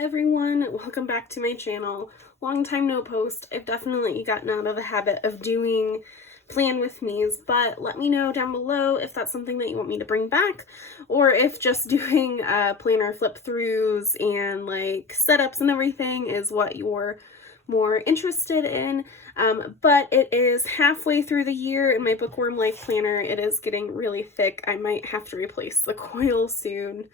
everyone, welcome back to my channel. Long time no post. I've definitely gotten out of the habit of doing plan with me's, but let me know down below if that's something that you want me to bring back, or if just doing planner flip throughs and like setups and everything is what you're more interested in. But it is halfway through the year in my Bookworm Life Planner. It is getting really thick. I might have to replace the coil soon.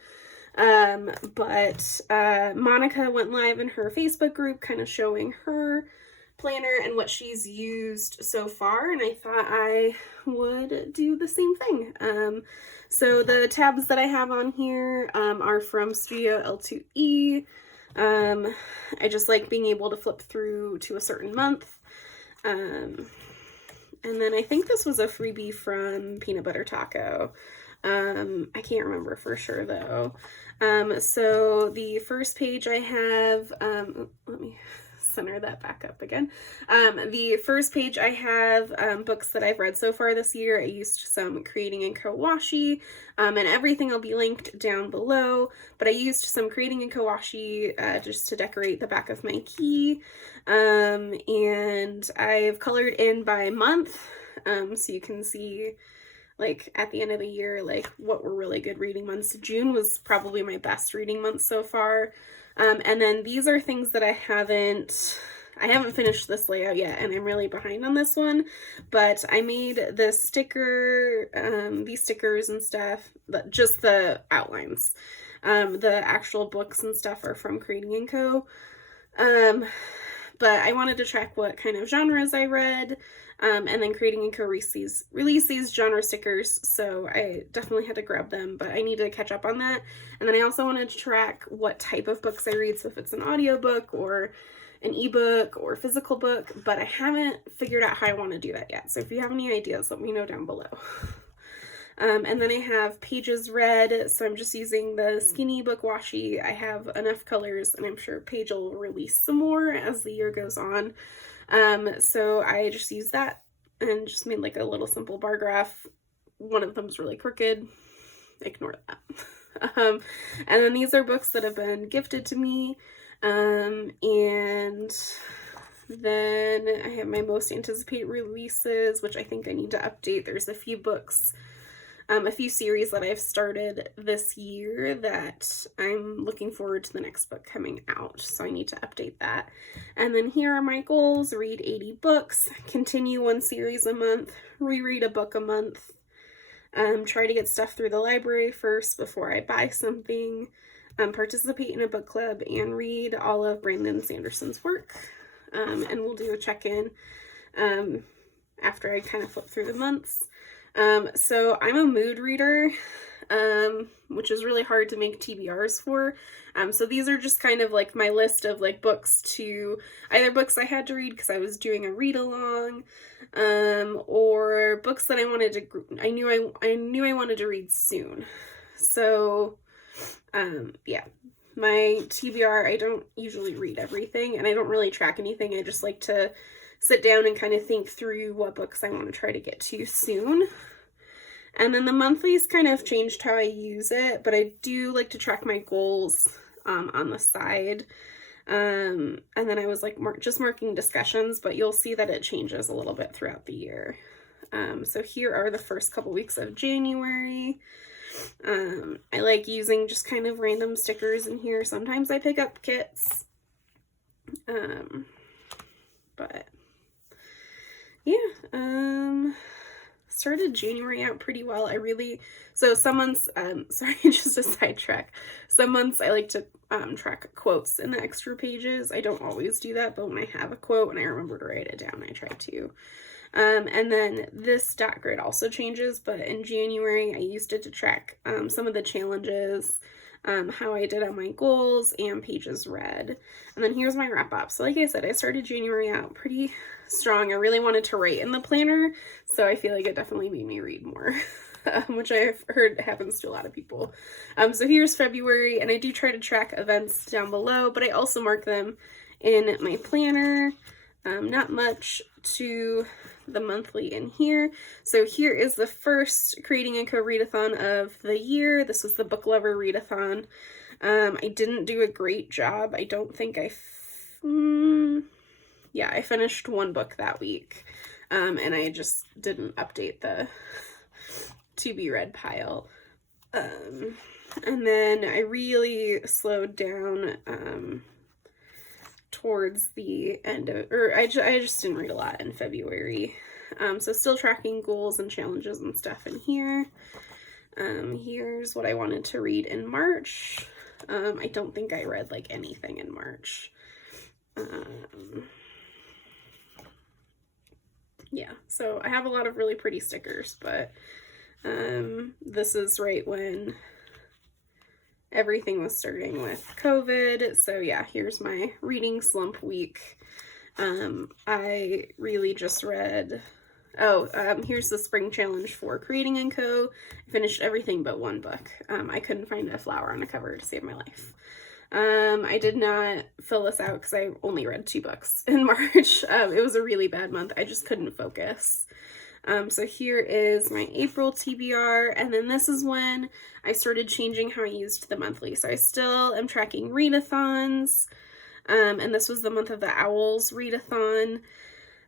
But Monica went live in her Facebook group kind of showing her planner and what she's used so far, and I thought I would do the same thing. So the tabs that I have on here are from Studio L2E. I just like being able to flip through to a certain month. And then I think this was a freebie from Peanut Butter Taco. I can't remember for sure though. So the first page I have, let me center that back up again. The first page I have books that I've read so far this year. I used some Creating & Co washi, and everything will be linked down below, but I used some Creating & Co washi just to decorate the back of my key, and I've colored in by month, so you can see like at the end of the year, like what were really good reading months. June was probably my best reading month so far. And then these are things that I haven't finished this layout yet, and I'm really behind on this one, but I made this sticker, these stickers and stuff, just the outlines. The actual books and stuff are from Creating & Co. But I wanted to track what kind of genres I read, and then Creating & Co release these genre stickers, so I definitely had to grab them, but I need to catch up on that. And then I also wanted to track what type of books I read, so if it's an audiobook or an ebook or physical book, but I haven't figured out how I want to do that yet, so if you have any ideas, let me know down below. And then I have pages read, so I'm just using the skinny book washi. I have enough colors, and I'm sure Paige will release some more as the year goes on. So I just used that and just made like a little simple bar graph. One of them's really crooked. Ignore that. And then these are books that have been gifted to me. And then I have my most anticipated releases, which I think I need to update. There's a few books, a few series that I've started this year that I'm looking forward to the next book coming out, so I need to update that. And then here are my goals: read 80 books, continue one series a month, reread a book a month, try to get stuff through the library first before I buy something, participate in a book club, and read all of Brandon Sanderson's work. And we'll do a check-in after I kind of flip through the months. So I'm a mood reader, which is really hard to make TBRs for. So these are just kind of like my list of like books to, either books I had to read because I was doing a read along, or books that I knew I wanted to read soon. So, yeah, my TBR, I don't usually read everything, and I don't really track anything. I just like to sit down and kind of think through what books I want to try to get to soon. And then the monthlies kind of changed how I use it, but I do like to track my goals on the side. And then I was like just marking discussions, but you'll see that it changes a little bit throughout the year. So here are the first couple weeks of January. I like using just kind of random stickers in here. Sometimes I pick up kits. But yeah, started January out pretty well. So some months, sorry, just a sidetrack. Some months I like to track quotes in the extra pages. I don't always do that, but when I have a quote and I remember to write it down, I try to. And then this dot grid also changes, but in January I used it to track some of the challenges, how I did on my goals, and pages read. And then here's my wrap up. So like I said, I started January out pretty strong. I really wanted to write in the planner, so I feel like it definitely made me read more, which I've heard happens to a lot of people. So here's February, and I do try to track events down below, but I also mark them in my planner. Not much to the monthly in here. So here is the first Creating & Co readathon of the year. This was the book lover readathon. I didn't do a great job. I don't think yeah, I finished one book that week, and I just didn't update the to be read pile. And then I really slowed down towards the end of, or I just didn't read a lot in February. So still tracking goals and challenges and stuff in here. Here's what I wanted to read in March. I don't think I read like anything in March. Yeah, so I have a lot of really pretty stickers, but this is right when everything was starting with COVID. So yeah, here's my reading slump week. I really just read, here's the spring challenge for Creating & Co. I finished everything but one book. I couldn't find a flower on a cover to save my life. I did not fill this out because I only read 2 books in March. It was a really bad month. I just couldn't focus. So here is my April TBR, and then this is when I started changing how I used the monthly. So I still am tracking readathons, and this was the month of the Owls readathon.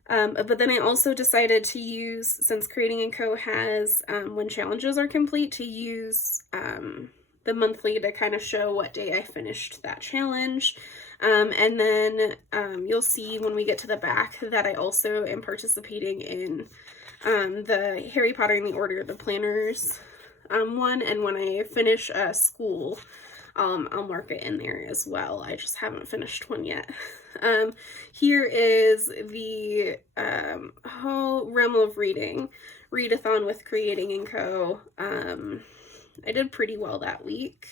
But then I also decided to use, since Creating & Co. has, when challenges are complete, to use the monthly to kind of show what day I finished that challenge. And then you'll see when we get to the back that I also am participating in the Harry Potter and the Order of the Planners one, and when I finish school, I'll mark it in there as well. I just haven't finished one yet. Here is the Realm of Reading readathon with Creating & Co. I did pretty well that week.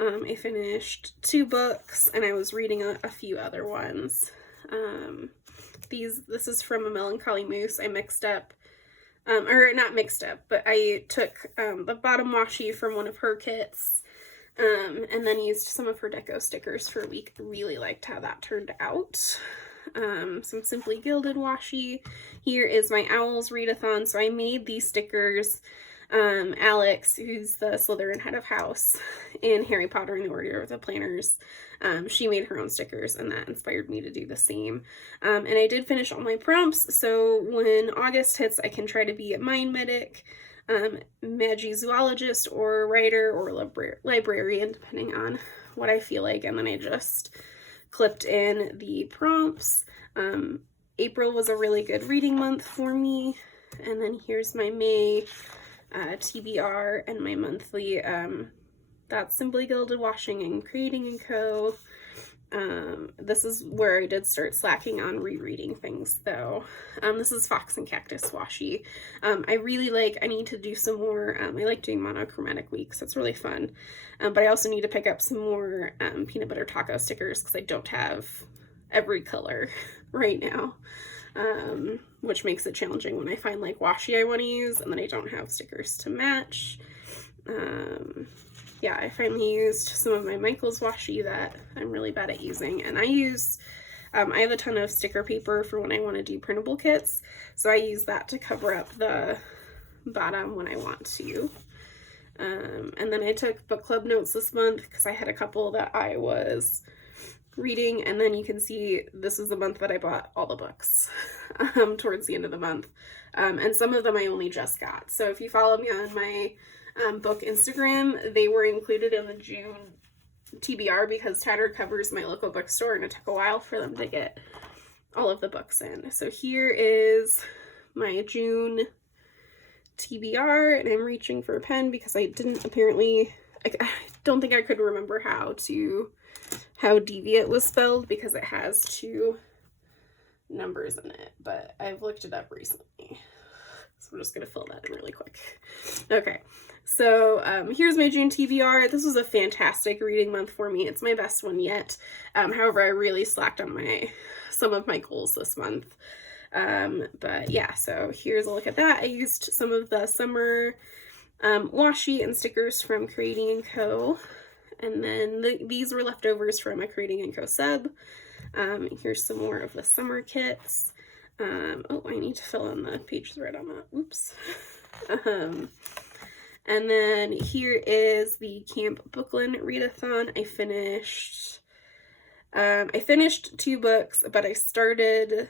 I finished 2 books, and I was reading a few other ones. This is from A Melancholy Moose. I mixed up, or not mixed up, but I took the bottom washi from one of her kits, and then used some of her deco stickers for a week. I really liked how that turned out. Some Simply Gilded washi. Here is my Owls readathon. So I made these stickers. Alex, who's the Slytherin head of house in Harry Potter and the Order of the Planners, she made her own stickers, and that inspired me to do the same. And I did finish all my prompts, so when August hits, I can try to be a mind medic, magizoologist, or writer, or librarian, depending on what I feel like. And then I just clipped in the prompts. April was a really good reading month for me. And then here's my May TBR and my monthly. That's Simply Gilded Washing and Creating & Co. This is where I did start slacking on rereading things, though. This is Fox and Cactus washi. I need to do some more. I like doing monochromatic weeks. It's really fun. But I also need to pick up some more peanut butter taco stickers because I don't have every color right now. Which makes it challenging when I find like washi I want to use and then I don't have stickers to match. Yeah, I finally used some of my Michael's washi that I'm really bad at using, and I have a ton of sticker paper for when I want to do printable kits, so I use that to cover up the bottom when I want to. And then I took book club notes this month because I had a couple that I was reading, and then you can see this is the month that I bought all the books towards the end of the month, and some of them I only just got. So if you follow me on my book Instagram, they were included in the June TBR because Tattered covers my local bookstore, and it took a while for them to get all of the books in. So here is my June TBR, and I'm reaching for a pen because I don't think I could remember how deviate was spelled because it has 2 numbers in it, but I've looked it up recently. So I'm just going to fill that in really quick. Okay, so here's my June TBR. This was a fantastic reading month for me. It's my best one yet. However, I really slacked on some of my goals this month. But yeah, so here's a look at that. I used some of the summer washi and stickers from Creating & Co. And then these were leftovers from a Creating & Co. sub. Here's some more of the summer kits. Oh, I need to fill in the page thread on that. Oops. And then here is the Camp Bookland Readathon. I finished 2 books, but I started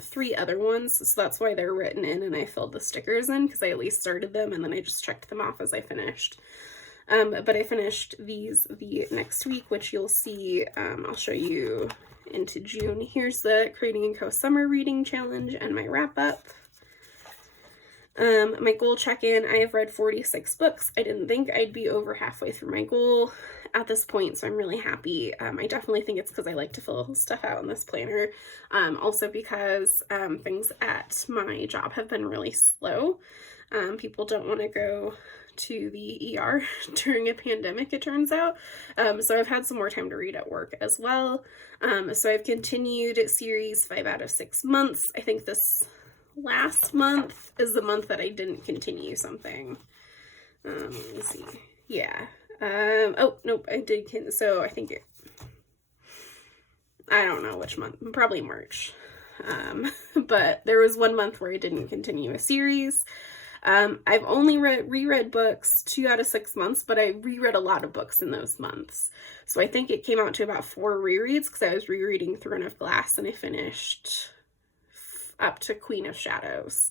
3 other ones, so that's why they're written in and I filled the stickers in, because I at least started them and then I just checked them off as I finished. But I finished these the next week, which you'll see. I'll show you into June. Here's the Creating & Co. Summer Reading Challenge and my wrap-up. My goal check-in, I have read 46 books. I didn't think I'd be over halfway through my goal at this point, so I'm really happy. I definitely think it's because I like to fill stuff out in this planner. Also because things at my job have been really slow. People don't want to go to the ER during a pandemic, it turns out. So I've had some more time to read at work as well. So I've continued series 5 out of 6 months. I think this last month is the month that I didn't continue something. Let me see. Yeah. Oh, nope, I did. So I think I don't know which month, probably March. But there was 1 month where I didn't continue a series. I've only reread books 2 out of 6 months, but I reread a lot of books in those months. So I think it came out to about 4 rereads because I was rereading Throne of Glass and I finished up to Queen of Shadows.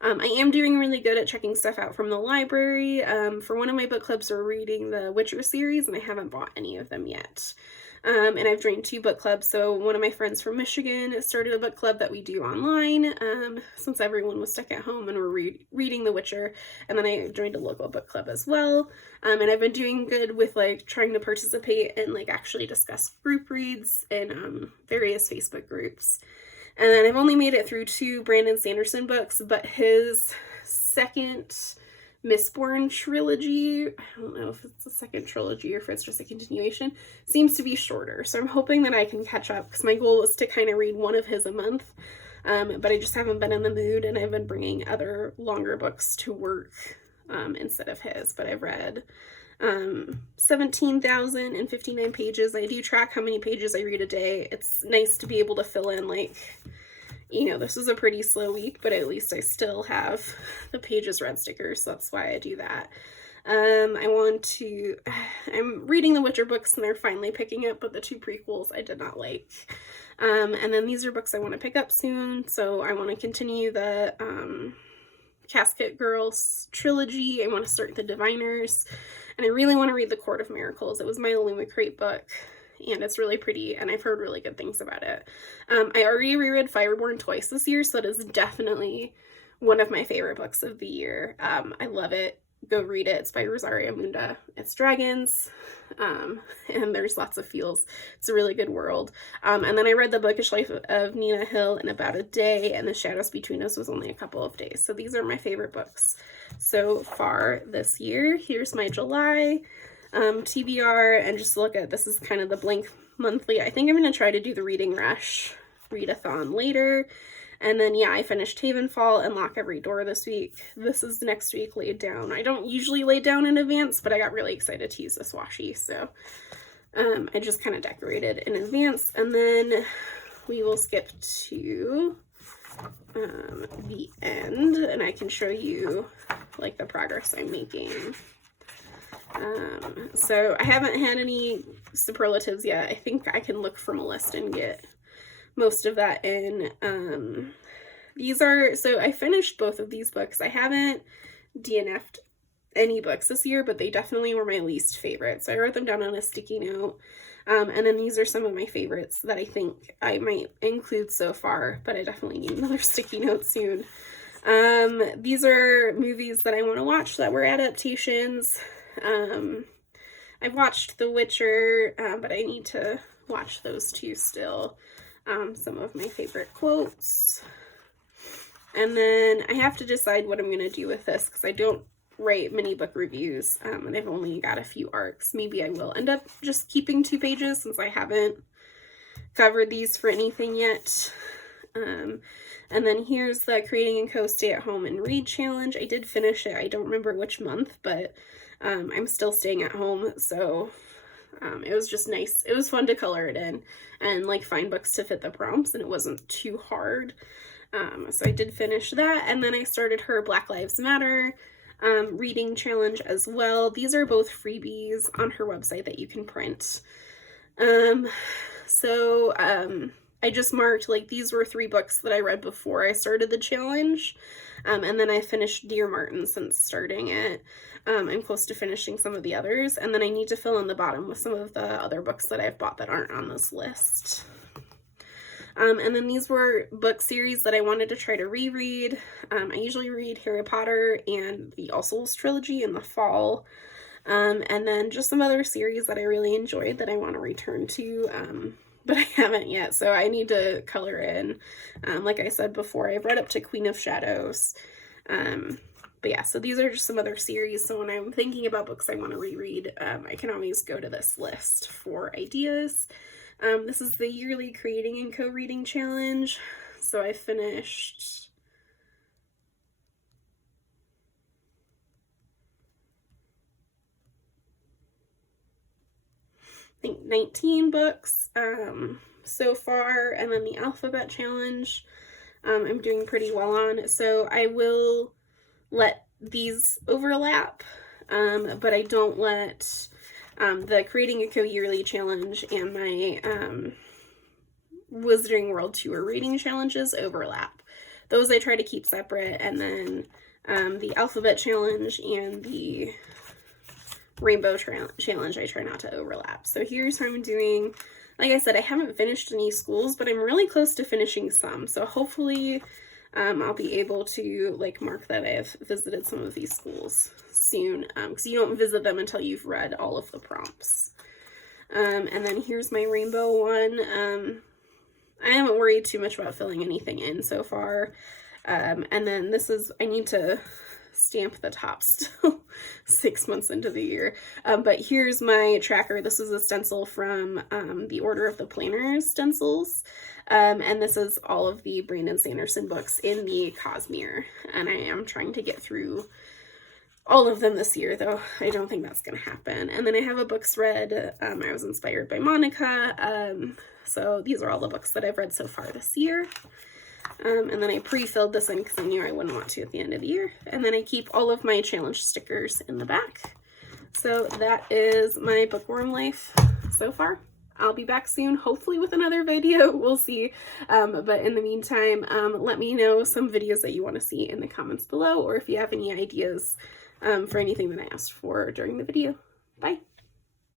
I am doing really good at checking stuff out from the library. For one of my book clubs, we're reading the Witcher series, and I haven't bought any of them yet. And I've joined 2 book clubs. So one of my friends from Michigan started a book club that we do online, since everyone was stuck at home and we're reading The Witcher. And then I joined a local book club as well. And I've been doing good with like trying to participate and like actually discuss group reads in various Facebook groups. And then I've only made it through 2 Brandon Sanderson books, but his second Mistborn trilogy, I don't know if it's a second trilogy or if it's just a continuation, seems to be shorter. So I'm hoping that I can catch up because my goal was to kind of read one of his a month, but I just haven't been in the mood and I've been bringing other longer books to work instead of his. But I've read 17,059 pages. I do track how many pages I read a day. It's nice to be able to fill in, like, you know, this was a pretty slow week, but at least I still have the pages read stickers, so that's why I do that. I'm reading the Witcher books and they're finally picking up, but the 2 prequels I did not like. And then these are books I want to pick up soon, so I want to continue the Casket Girls trilogy. I want to start the Diviners, and I really want to read The Court of Miracles. It was my Illumicrate book, and it's really pretty, and I've heard really good things about it. I already reread Fireborn twice this year, so it is definitely one of my favorite books of the year. I love it. Go read it. It's by Rosaria Munda. It's dragons, and there's lots of feels. It's a really good world. And then I read The Bookish Life of Nina Hill in about a day, and The Shadows Between Us was only a couple of days. So these are my favorite books so far this year. Here's my July TBR, and just look at, this is kind of the blank monthly. I think I'm going to try to do the Reading Rush readathon later. And then, yeah, I finished Havenfall and Lock Every Door this week. This is next week laid down. I don't usually lay down in advance, but I got really excited to use this washi, so I just kind of decorated in advance. And then we will skip to the end, and I can show you, like, the progress I'm making. So I haven't had any superlatives yet. I think I can look from a list and get most of that in. So I finished both of these books. I haven't DNF'd any books this year, but they definitely were my least favorite. So I wrote them down on a sticky note. And then these are some of my favorites that I think I might include so far, but I definitely need another sticky note soon. These are movies that I want to watch that were adaptations. I've watched The Witcher, but I need to watch those 2 still. Some of my favorite quotes. And then I have to decide what I'm going to do with this because I don't write mini book reviews, and I've only got a few arcs. Maybe I will end up just keeping 2 pages since I haven't covered these for anything yet. And then here's the Creating & Co. Stay at Home and Read Challenge. I did finish it. I don't remember which month, but I'm still staying at home, so it was just nice. It was fun to color it in and like find books to fit the prompts, and it wasn't too hard. So I did finish that, and then I started her Black Lives Matter reading challenge as well. These are both freebies on her website that you can print. I just marked, like, these were 3 books that I read before I started the challenge, and then I finished Dear Martin since starting it. I'm close to finishing some of the others, and then I need to fill in the bottom with some of the other books that I've bought that aren't on this list. And then these were book series that I wanted to try to reread. I usually read Harry Potter and the All Souls trilogy in the fall. And then just some other series that I really enjoyed that I want to return to, but I haven't yet, so I need to color in. Like I said before, I've read up to Queen of Shadows. But yeah, so these are just some other series, so when I'm thinking about books I want to reread, I can always go to this list for ideas. This is the yearly creating and co-reading challenge. So I finished I think 19 books so far, and then the alphabet challenge I'm doing pretty well on. So I will let these overlap, but I don't let the Creating a Co-Yearly Challenge and my Wizarding World Tour reading challenges overlap. Those I try to keep separate, and then the Alphabet Challenge and the Rainbow Challenge I try not to overlap. So here's how I'm doing. Like I said, I haven't finished any schools, but I'm really close to finishing some. So hopefully I'll be able to, like, mark that I've visited some of these schools soon, because you don't visit them until you've read all of the prompts. And then here's my rainbow one. I haven't worried too much about filling anything in so far. And then this is, I need to stamp the top still 6 months into the year. But here's my tracker. This is a stencil from the Order of the Planner stencils. And this is all of the Brandon Sanderson books in the Cosmere. And I am trying to get through all of them this year, though I don't think that's going to happen. And then I have a books read. I was inspired by Monica. So these are all the books that I've read so far this year. And then I pre-filled this in because I knew I wouldn't want to at the end of the year. And then I keep all of my challenge stickers in the back. So that is my Bookworm life so far. I'll be back soon, hopefully with another video. We'll see. But in the meantime, let me know some videos that you want to see in the comments below, or if you have any ideas for anything that I asked for during the video. Bye.